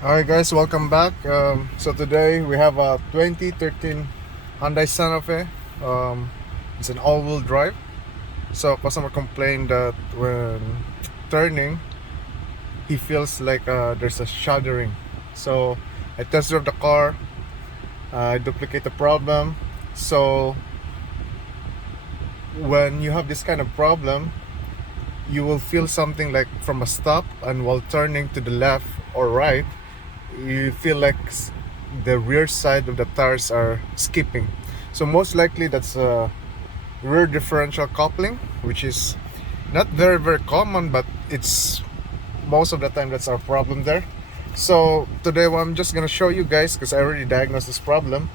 Alright guys, welcome back. So today we have a 2013 Hyundai Santa Fe. It's an all-wheel drive. So customer complained that when turning, he feels like there's a shuddering. So I test drove the car, I duplicate the problem. So when you have this kind of problem, you will feel something like from a stop, and while turning to the left or right, you feel like the rear side of the tires are skipping. So most likely that's a rear differential coupling, which is not very common, but it's most of the time that's our problem there. So today what I'm just gonna show you guys, because I already diagnosed this problem,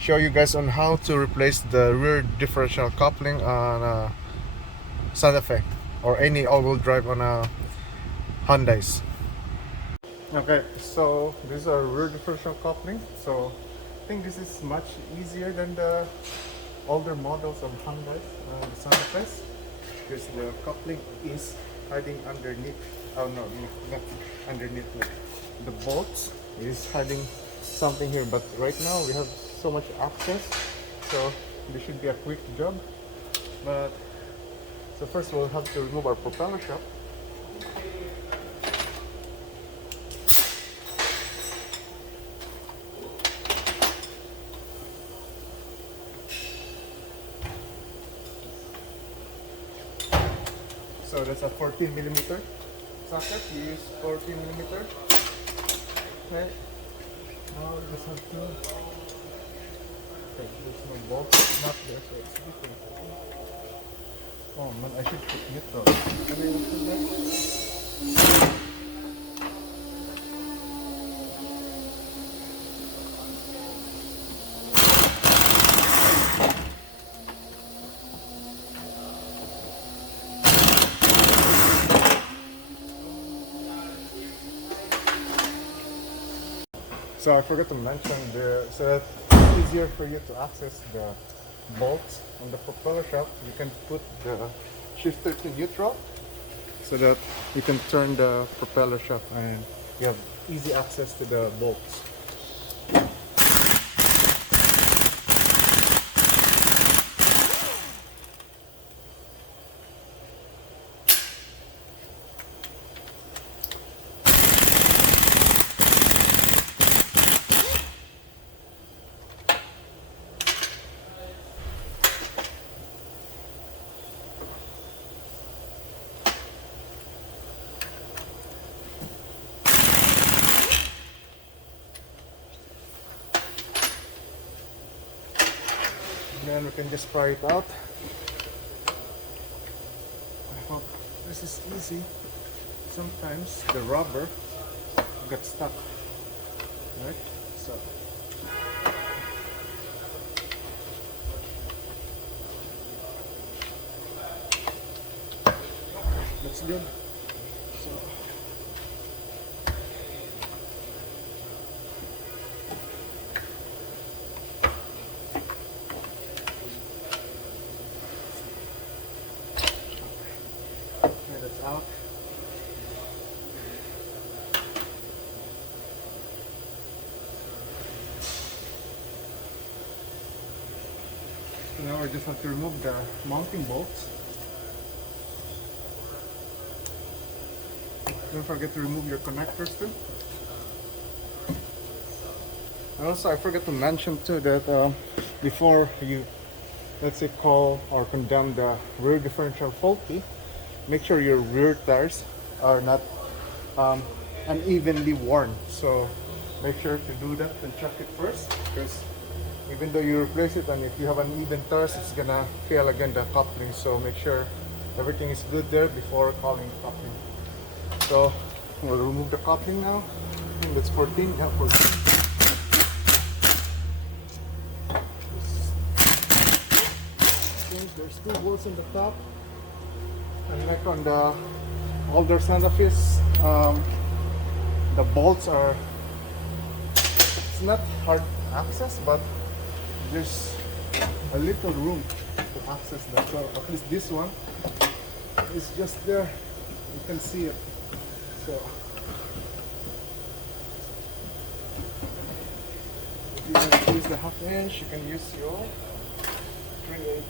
show you guys on how to replace the rear differential coupling on a Santa Fe or any all-wheel drive on a Hyundai's. Okay, so these are rear differential coupling. So I think this is much easier than the older models of Hyundai, the Santa Fe, because the coupling is hiding underneath. Oh no, not underneath. The bolts is hiding something here, but right now we have so much access, so this should be a quick job. But so first we'll have to remove our propeller shaft. So that's a 14 millimeter socket. You use 14 millimeter. Okay. Now we just have to. Okay, there's no bolt. Not there, so it's different. Oh man, I should put neutral. Can I open that? So I forgot to mention so that it's easier for you to access the bolts on the propeller shaft. You can put the shifter to neutral so that you can turn the propeller shaft and you have easy access to the bolts. Then we can just pry it out. I hope this is easy. Sometimes the rubber gets stuck, right? So that's good. So okay, that's out. Now I just have to remove the mounting bolts. Don't forget to remove your connectors too. And also I forgot to mention too that before you, let's say, call or condemn the rear differential faulty, make sure your rear tires are not unevenly worn. So make sure to do that and check it first, because even though you replace it, and if you have uneven tires, it's gonna fail again the coupling. So make sure everything is good there before calling the coupling. So we'll remove the coupling now. I think that's 14. Yeah, 14. There's two bolts in the top, and like on the older Santa Fe's, the bolts are, it's not hard access, but there's a little room to access that. So at least this one is just there, you can see it. So use the half inch, you can use your 3/8.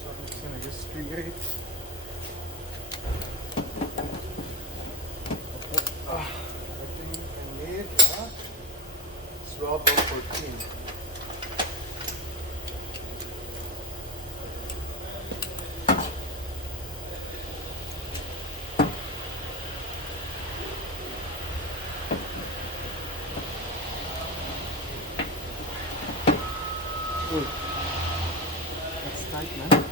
So I'm just gonna use 3/8. I think I need 12 or 14. Uy, that's tight, man.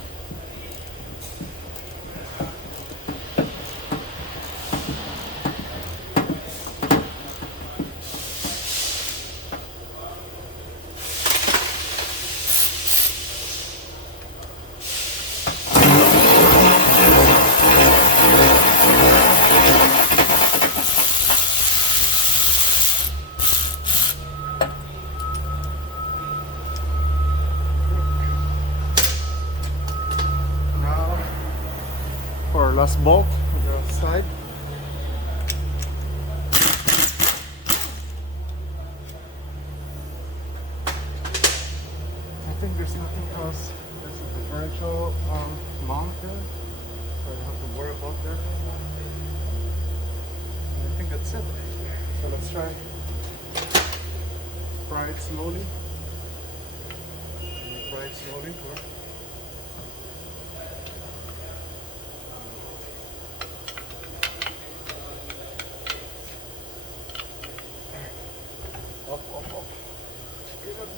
Now for our last bolt on the side. I think there's nothing else. There's a differential mount there, so I don't have to worry about that. And I think that's it. So let's try. Fry it slowly. Fry it slowly. Up, up, up. Get up.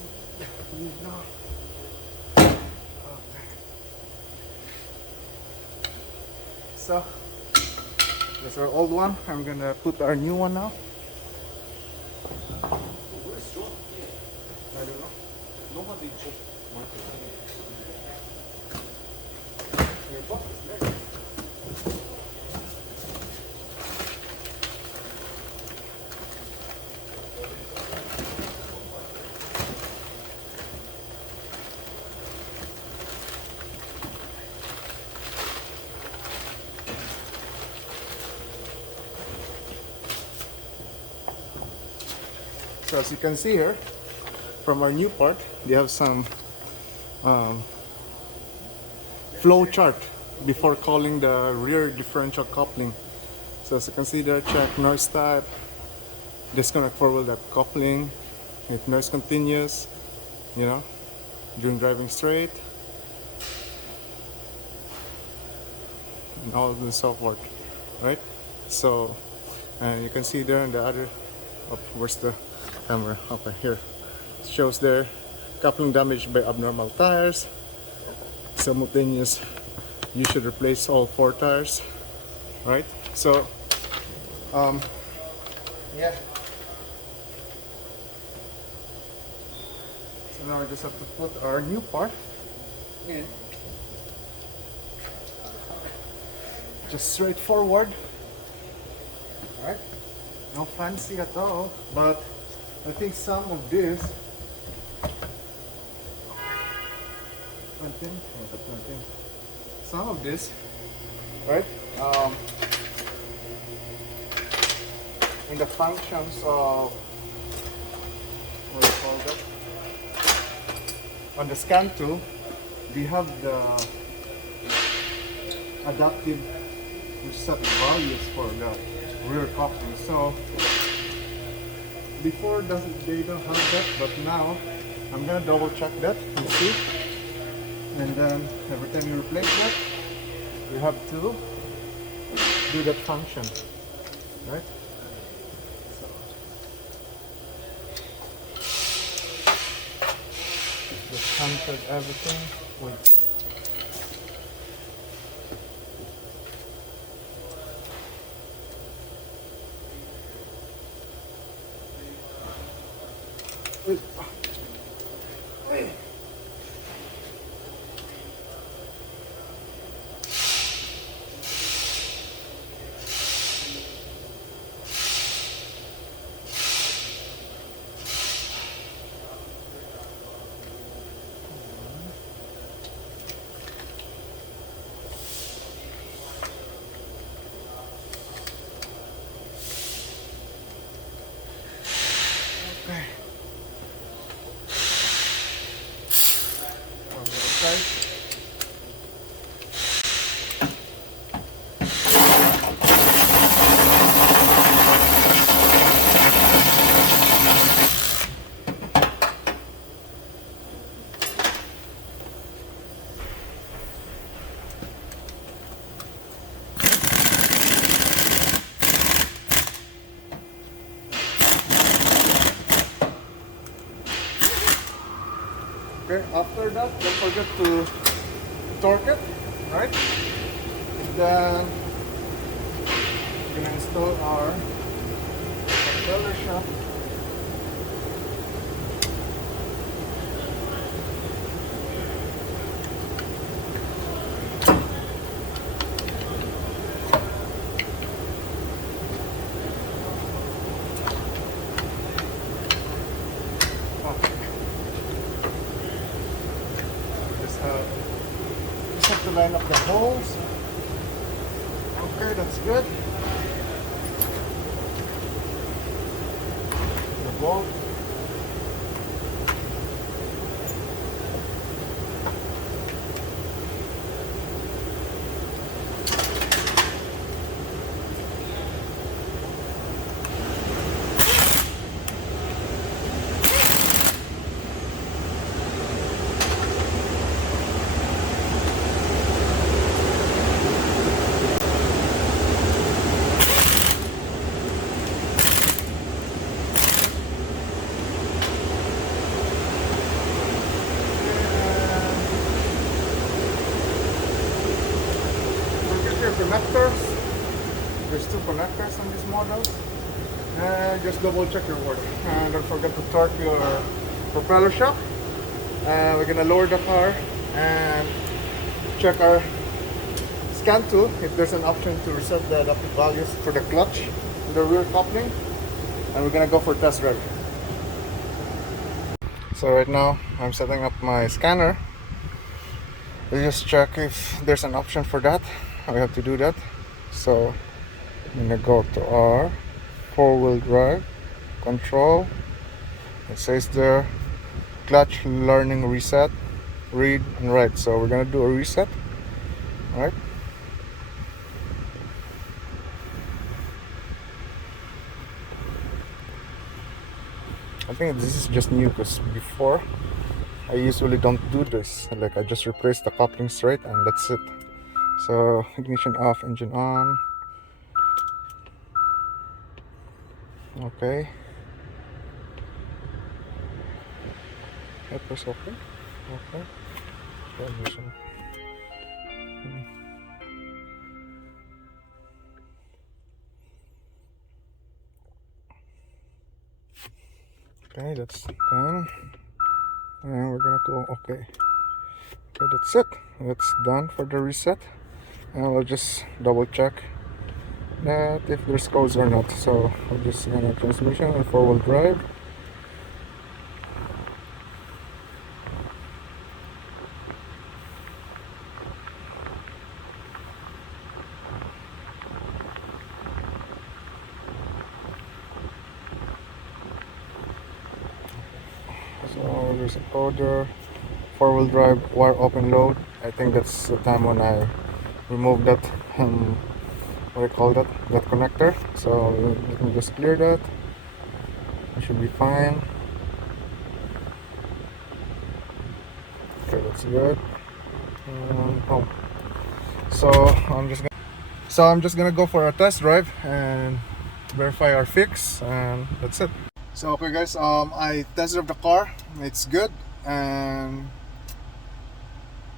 No. So that's our old one. I'm gonna put our new one now. I don't know. Nobody just your box is there. So as you can see here, from our new part, they have some flow chart before calling the rear differential coupling. So as you can see there, check noise type, disconnect forward that coupling, if noise continues, you know, during driving straight, and all and so forth, right? So, and you can see there in the other, where's the camera? Okay, here. It shows there, coupling damaged by abnormal tires. Simultaneous, you should replace all 4 tires, right? So, yeah. So now I just have to put our new part in. Just straightforward. Alright? No fancy at all, but I think some of this some of this, right? In the functions of what do you call that? On the scan tool, we have the adaptive reset values for the rear coupling. So before they don't have that, but now I'm gonna double check that and see. And then every time you replace that, you have to do that function, right? So just cancel everything with Okay, after that, don't forget to torque it, right? And then we're gonna install our propeller shaft. Just have to line up the holes. Okay, that's good. The bolt. Your connectors. There's two connectors on this model. And just double check your work. And don't forget to torque your propeller shaft. We're gonna lower the car and check our scan tool if there's an option to reset the adaptive values for the clutch and the rear coupling. And we're gonna go for test drive. So right now I'm setting up my scanner. We just check if there's an option for that. We have to do that. So I'm gonna go to our four-wheel drive control. It says there clutch learning reset, read and write. So we're gonna do a reset. All right. I think this is just new because before I usually don't do this. Like I just replace the coupling straight and that's it. So ignition off, engine on. Okay. Press okay. Okay. Ignition. Okay, that's done. And we're gonna go okay. Okay, that's it. That's done for the reset. And we'll just double check that if there's codes or not. So we're just gonna transmission and four-wheel drive. So there's a coder, four-wheel drive, wire open load. I think that's the time when I removed that what do you call that connector. So let me just clear that. It should be fine. Okay, that's good. Oh, so I'm just gonna go for a test drive and verify our fix, and that's it. So okay guys, I test drove the car. It's good, and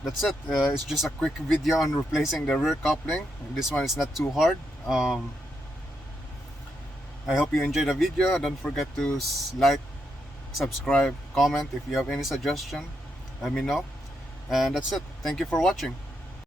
that's it. It's just a quick video on replacing the rear coupling. This one is not too hard. I hope you enjoyed the video. Don't forget to like, subscribe, comment. If you have any suggestion, let me know. And that's it. Thank you for watching.